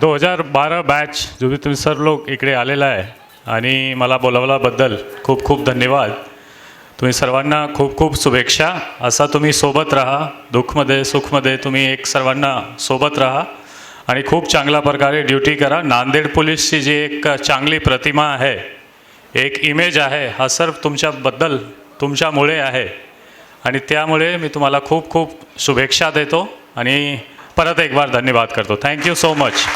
दो हजार बारा बॅच जो भी तुम्ही सर लोक इकडे आलेला आहे आणि मला बोलावल्याबद्दल खूप खूप धन्यवाद. तुम्ही सर्वांना खूप खूप शुभेच्छा. असा तुम्ही सोबत राहा दुःखमध्ये सुखमध्ये तुम्ही एक सर्वांना सोबत राहा आणि खूप चांगल्या प्रकारे ड्युटी करा. नांदेड पोलीसची जी एक चांगली प्रतिमा आहे एक इमेज आहे हा सर्व तुमच्याबद्दल तुमच्यामुळे आहे. आणि त्यामुळे मी तुम्हाला खूप खूप शुभेच्छा देतो. आणि परत एक बार धन्यवाद करतो. थँक्यू सो मच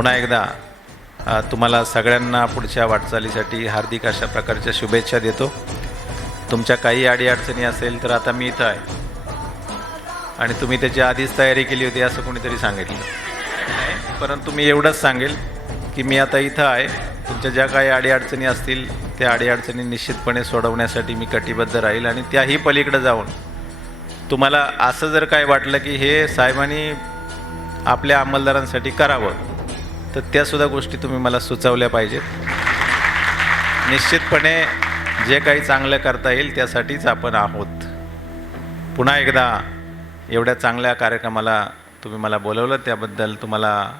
पुन्हा एकदा तुम्हाला सगळ्यांना पुढच्या वाटचालीसाठी हार्दिक अशा प्रकारच्या शुभेच्छा देतो. तुमच्या काही अडीअडचणी असेल तर आता मी इथं आहे. आणि तुम्ही त्याची आधीच तयारी केली होती असं कोणीतरी सांगितलं. परंतु मी एवढंच सांगेल की मी आता इथं आहे. तुमच्या ज्या काही अडीअडचणी असतील त्या अडीअडचणी निश्चितपणे सोडवण्यासाठी मी कटिबद्ध राहील आणि त्याही पलीकडे जाऊन तुम्हाला असं जर काय वाटलं की हे साहेबांनी आपल्या अंमलदारांसाठी करावं तर त्यासुद्धा गोष्टी तुम्ही मला सुचवल्या पाहिजेत. निश्चितपणे जे काही चांगलं करता येईल त्यासाठीच आपण आहोत. पुन्हा एकदा एवढ्या चांगल्या कार्यक्रमाला तुम्ही मला बोलवलं त्याबद्दल तुम्हाला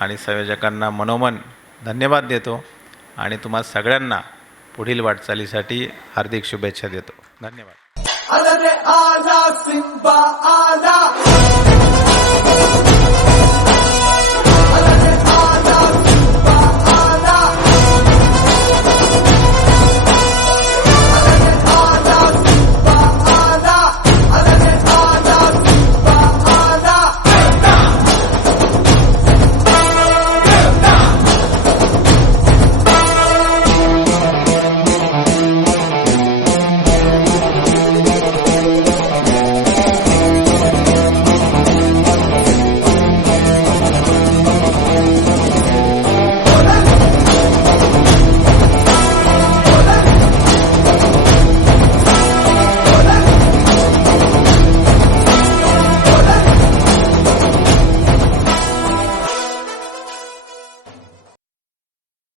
आणि संयोजकांना मनोमन धन्यवाद देतो आणि तुम्हा सगळ्यांना पुढील वाटचालीसाठी हार्दिक शुभेच्छा देतो. धन्यवाद.